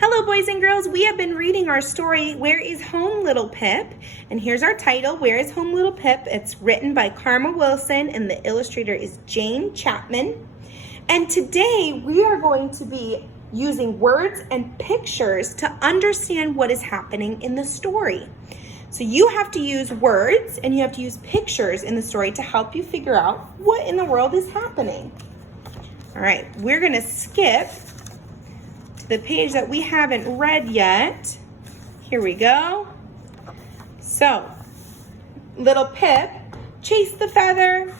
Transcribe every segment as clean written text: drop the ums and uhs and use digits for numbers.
Hello, boys and girls. We have been reading our story, Where is Home, Little Pip? And here's our title, Where is Home, Little Pip? It's written by Karma Wilson, and the illustrator is Jane Chapman. And today, we are going to be using words and pictures to understand what is happening in the story. So you have to use words and you have to use pictures in the story to help you figure out what in the world is happening. All right, we're going to skip the page that we haven't read yet. Here we go. So, little Pip chased the feather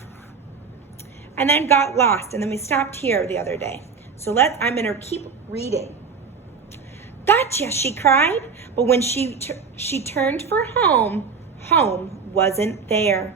and then got lost, and then we stopped here the other day. So I'm gonna keep reading. Gotcha, she cried, but when she turned for home, home wasn't there.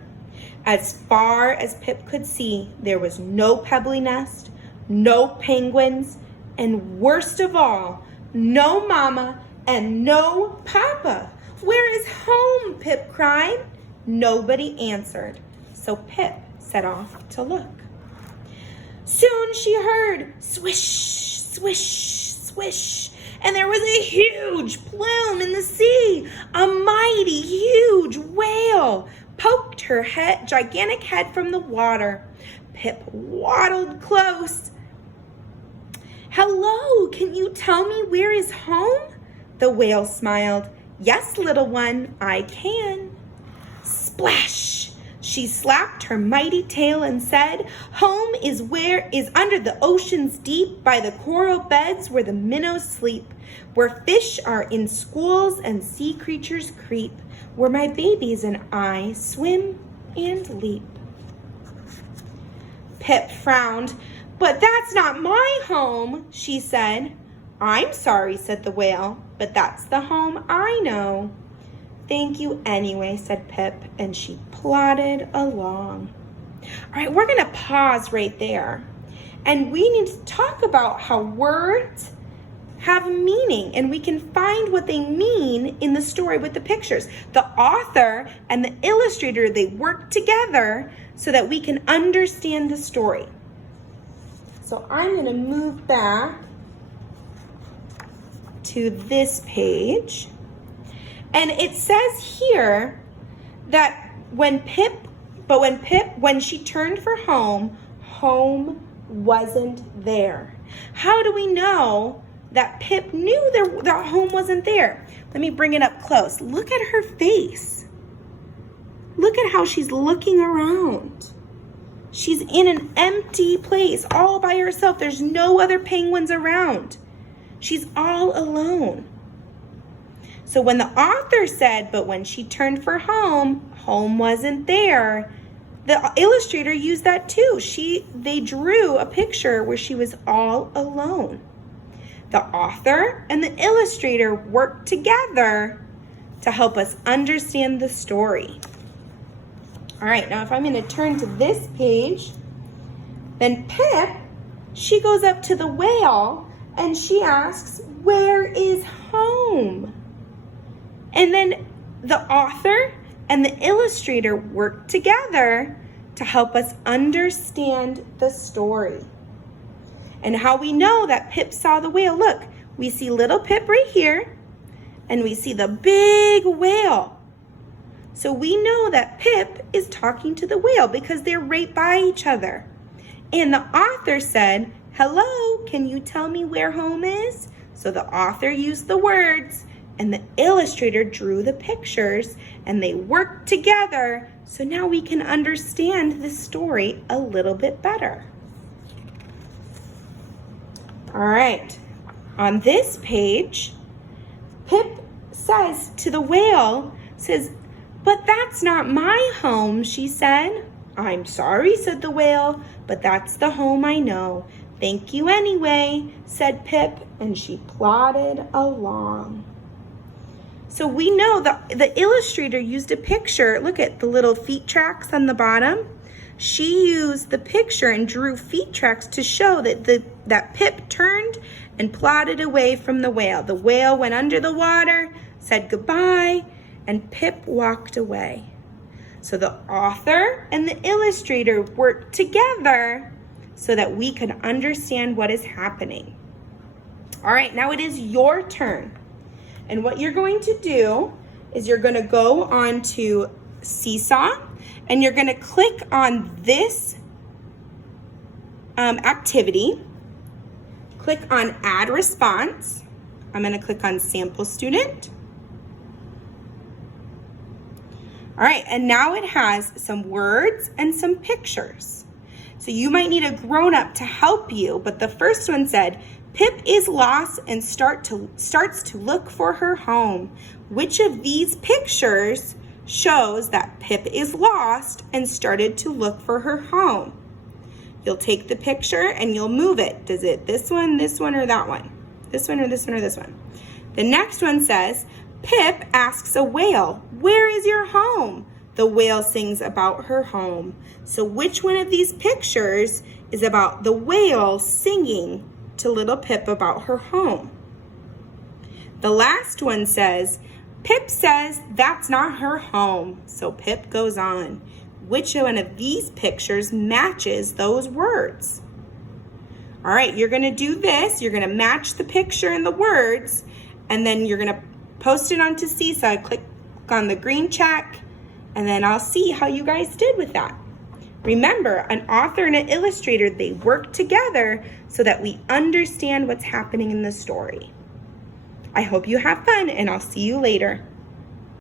As far as Pip could see, there was no pebbly nest, no penguins, and worst of all, no mama and no papa. Where is home? Pip cried. Nobody answered, so Pip set off to look. Soon she heard swish, swish, swish, and there was a huge plume in the sea. A mighty huge whale poked her gigantic head from the water. Pip waddled close. Hello, can you tell me where is home? The whale smiled. Yes, little one, I can. Splash! She slapped her mighty tail and said, home is under the ocean's deep, by the coral beds where the minnows sleep, where fish are in schools and sea creatures creep, where my babies and I swim and leap. Pip frowned. But that's not my home, she said. I'm sorry, said the whale, but that's the home I know. Thank you anyway, said Pip, and she plodded along. All right, we're going to pause right there. And we need to talk about how words have meaning, and we can find what they mean in the story with the pictures. The author and the illustrator, they work together so that we can understand the story. So I'm going to move back to this page. And it says here that when she turned for home, home wasn't there. How do we know that Pip knew that home wasn't there? Let me bring it up close. Look at her face. Look at how she's looking around. She's in an empty place all by herself. There's no other penguins around. She's all alone. So when the author said, but when she turned for home, home wasn't there, the illustrator used that too. They drew a picture where she was all alone. The author and the illustrator worked together to help us understand the story. All right, now if I'm going to turn to this page, then Pip, she goes up to the whale and she asks, where is home? And then the author and the illustrator work together to help us understand the story. And how we know that Pip saw the whale. Look, we see little Pip right here, and we see the big whale. So we know that Pip is talking to the whale because they're right by each other. And the author said, hello, can you tell me where home is? So the author used the words and the illustrator drew the pictures, and they worked together. So now we can understand this story a little bit better. All right, on this page, Pip says to the whale, but that's not my home, she said. I'm sorry, said the whale, but that's the home I know. Thank you anyway, said Pip, and she plodded along. So we know the illustrator used a picture. Look at the little feet tracks on the bottom. She used the picture and drew feet tracks to show that Pip turned and plodded away from the whale. The whale went under the water, said goodbye, and Pip walked away. So the author and the illustrator worked together so that we could understand what is happening. All right, now it is your turn. And what you're going to do is you're going to go on to Seesaw and you're going to click on this activity. Click on Add Response. I'm going to click on Sample Student. All right, and now it has some words and some pictures. So you might need a grown-up to help you, but the first one said, Pip is lost and starts to look for her home. Which of these pictures shows that Pip is lost and started to look for her home? You'll take the picture and you'll move it. Does it this one, or that one? This one, or this one, or this one? The next one says, Pip asks a whale, where is your home? The whale sings about her home. So which one of these pictures is about the whale singing to little Pip about her home? The last one says, Pip says that's not her home. So Pip goes on. Which one of these pictures matches those words? All right, you're gonna do this. You're gonna match the picture and the words, and then you're gonna post it onto Seesaw. Click on the green check, and then I'll see how you guys did with that. Remember, an author and an illustrator, they work together so that we understand what's happening in the story. I hope you have fun, and I'll see you later.